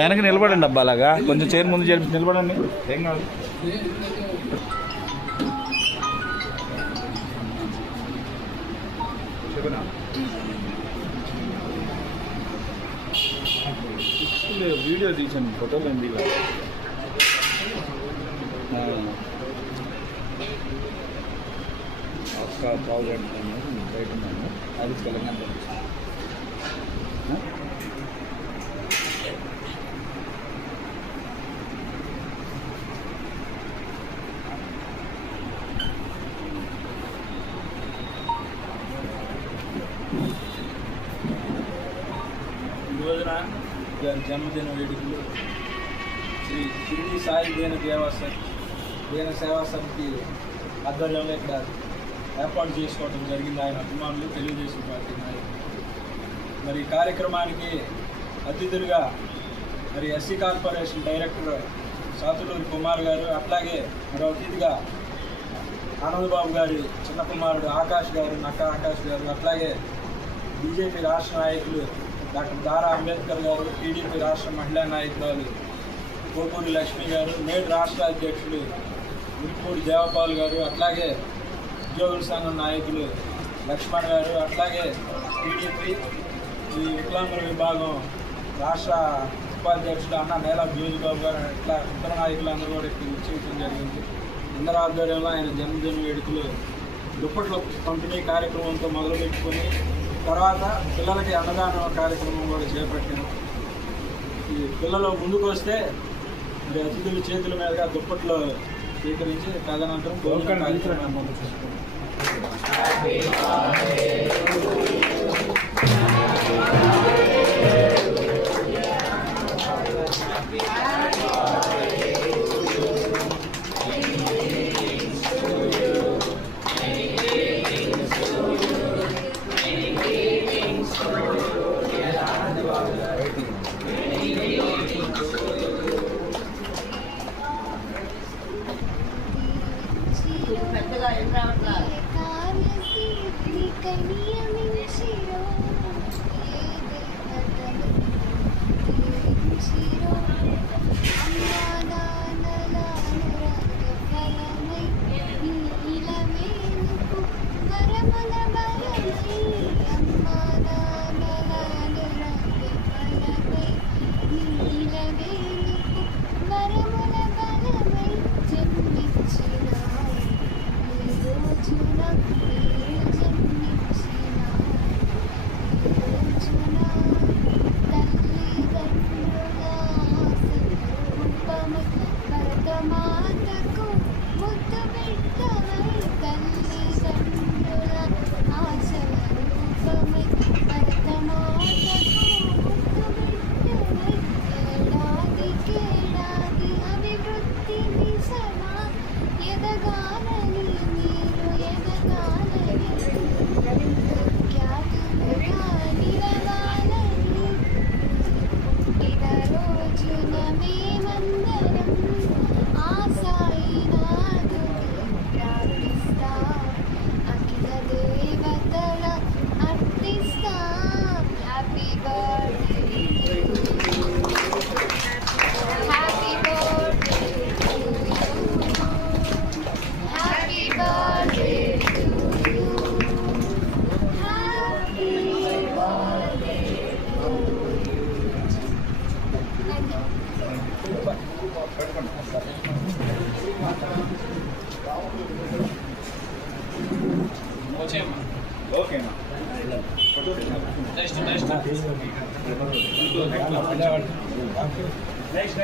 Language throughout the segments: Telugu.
వెనక నిలబడండి అబ్బా అలాగా. కొంచెం చైర్ ముందు జరిపి నిలబడండి. ఏం కాదు. వీడియో తీసాను ఫోటోలు ఏంది ఒక్క థౌజండ్ బయట ఉన్నాను. అది తెలంగాణ రోజున గారి జన్మదిన వేడుకలు. శ్రీ షిరిడి సాయి దేన దేవా దేన దీన సేవా సమితి ఆధ్వర్యంలో ఇక్కడ ఏర్పాటు చేసుకోవడం జరిగింది. ఆయన అభిమానులు తెలుగుదేశం పార్టీ నాయకులు. మరి కార్యక్రమానికి అతిథులుగా మరి SC corporation director Sathuluri Kumar గారు అట్లాగే మరో అతిథిగా ఆనందబాబు గారి చిన్న కుమారుడు ఆకాష్ గారు నక్క ఆకాష్ గారు అట్లాగే బీజేపీ రాష్ట్ర నాయకులు డాక్టర్ దారా అంబేద్కర్ గారు టీడీపీ రాష్ట్ర మహిళా నాయకురాలు కోపూరి లక్ష్మి గారు నేడు రాష్ట్ర అధ్యక్షులు ఉరిపూడి దేవపాల్ గారు అట్లాగే ఉద్యోగుల సంఘం నాయకులు లక్ష్మణ్ గారు అట్లాగే టీడీపీ ఈ వికలాంగుల విభాగం రాష్ట్ర ఉపాధ్యక్షుడు అన్న నేల జ్యోతిబాబు గారు ఇట్లా ఇతర నాయకులు అందరూ కూడా ఇక్కడ నిశ్చయించడం జరిగింది. అందరూ ఆధ్వర్యంలో ఆయన జన్మదిన వేడుకలు దుప్పట్ల పంపిణీ కార్యక్రమంతో మొదలుపెట్టుకొని తర్వాత పిల్లలకి అన్నదానం కార్యక్రమం కూడా చేపట్టాను ఈ పిల్లలు ముందుకు వస్తే మరి అతిథుల చేతుల మీదుగా దుప్పట్లు స్వీకరించి తదనంతరం భోజన కార్యక్రమాన్ని ఓకేనా photo next next next next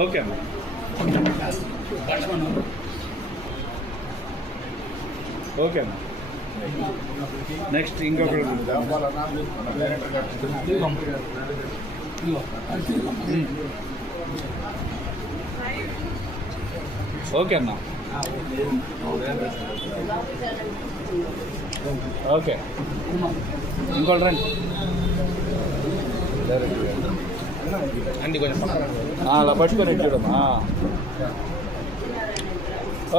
okay అమ్మా ఓకే అమ్మా నెక్స్ట్ ఇంకొకటి ఓకే అన్న. ఓకే ఇంకోటి రండి. అండి కొంచెం. అలా పట్టుకొని చూడమ్మా.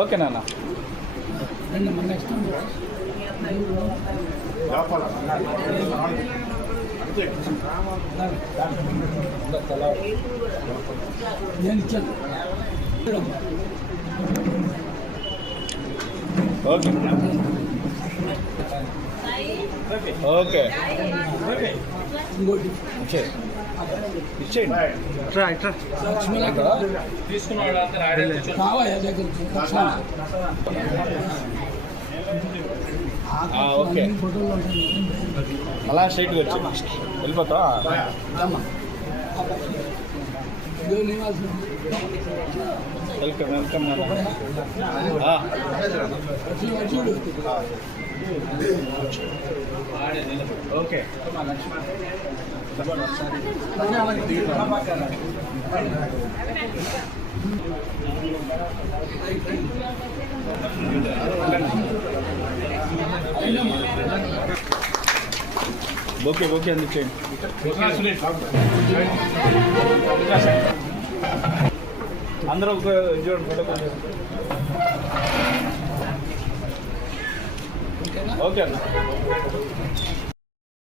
ఓకే నాన్న. ఓకే. ఓకే. ఇచ్చేయి ఇచ్చేయండి ఇట్రా ఇట్రా తీసుకున్న వాళ్ళంతా ఆడే ఆ, ఓకే. అలా స్ట్రైట్గా వచ్చి. వెళ్ళిపోతా వెల్కమ్ వెల్కమ్ ఓకే ఆ, ఓకే ఓకే ఓకే అందించేయండి అందరూ ఒక చూడండి ఓకే అన్న